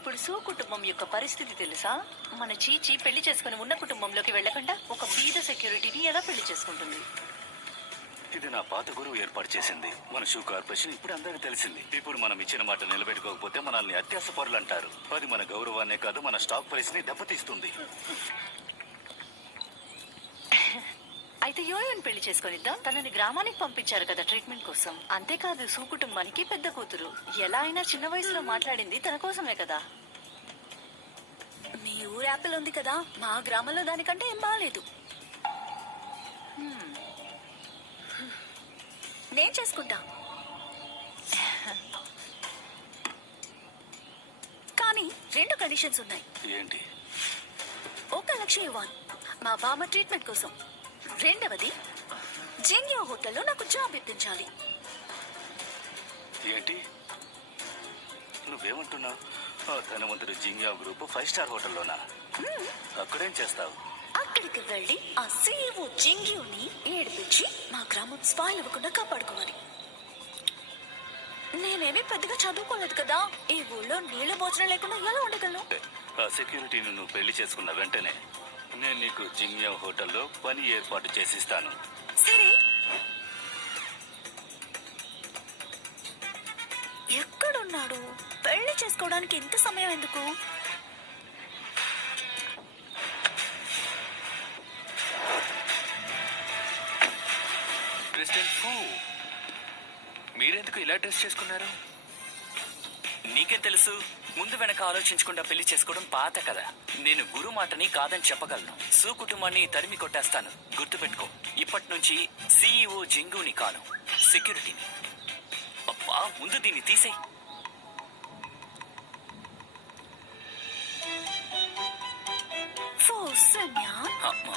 ఇప్పుడు సు కుటుంబం యొక్క పరిస్థితి తెలుసా? మన చీచి పెళ్లి చేసుకుని ఉన్న కుటుంబంలోకి వెళ్లకుండా ఒక బీద సెక్యూరిటీని ఎలా పెళ్లి చేసుకుంటుంది? ఇది నా పాత గురువు ఏర్పాటు చేసింది. మన షూ కార్పొరేషన్ ఇప్పుడు అందరికి తెలిసింది. ఇప్పుడు మనం ఇచ్చిన మాట నిలబెట్టుకోకపోతే మనల్ని అత్యాస పరులు అంటారు. అది మన గౌరవాన్నే కాదు, మన స్టాక్ ప్రైస్ ని దెబ్బతీస్తుంది. అయితే యోయోని పెళ్లి చేసుకొనిద్దాం. తనని గ్రామానికి పంపించారు కదా ట్రీట్మెంట్ కోసం. అంతేకాదు సు కుటుంబానికి పెద్ద కూతురు. ఎలా అయినా చిన్న వయసులో మాట్లాడింది తన కోసమే కదా. మీ ఊరు యాపిల్ ఉంది కదా, మా గ్రామంలో దానికంటే ఏం బాగాలేదు. నేను చేసుకుంటా, కానీ 2 కండిషన్స్ ఉన్నాయి. ఏంటి? 1 లక్షం ఇవ్వాలి మా బామ్మ ట్రీట్మెంట్ కోసం. 2వది జెంగియో హోటల్లో నాకు జాబ్ ఇప్పించాలి. ఏంటి నువ్వేమంటున్నావు? ఆ ధనవంతుడు జింగ్యా గ్రూప్ 5 స్టార్ హోటల్లోనా? అక్కడేం చేస్తావు? అక్కడికి వెళ్లి ఆ CEO జింగియోని ఏడిపించి మా గ్రామం స్పాయిల్ అవ్వకుండా కాపాడుకోవాలి. నేనేమీ పెద్దగా చదువుకోలేదు కదా, ఈ ఊళ్ళో నీళ్లు భోజనం లేకుండా ఎలా ఉండగలను? ఆ సెక్యూరిటీని నువ్వు పెళ్లి చేసుకున్న వెంటనే నేను నీకు జింగ్యా హోటల్లో పని ఏర్పాటు చేసిస్తాను. సరే, ఎక్కడున్నాడు? పెళ్లి చేసుకోవడానికి ఇంత సమయం ఎందుకు? ప్రెసిడెంట్ ఫూ, మీరెందుకు ఇలా డ్రెస్ చేసుకున్నారు? నీకేం తెలుసు? ముందు వెనక ఆలోచించకుండా పెళ్లి చేసుకోవడం పాత కదా. నేను గురు మాటని కాదని చెప్పగలను. సు కుటుంబాన్ని తరిమి కొట్టేస్తాను. గుర్తుపెట్టుకో, ఇప్పటి నుంచి CEO జింగుని కాను, సెక్యూరిటీని. అబ్బా, ముందు దీన్ని తీసేయ్. అమ్మా,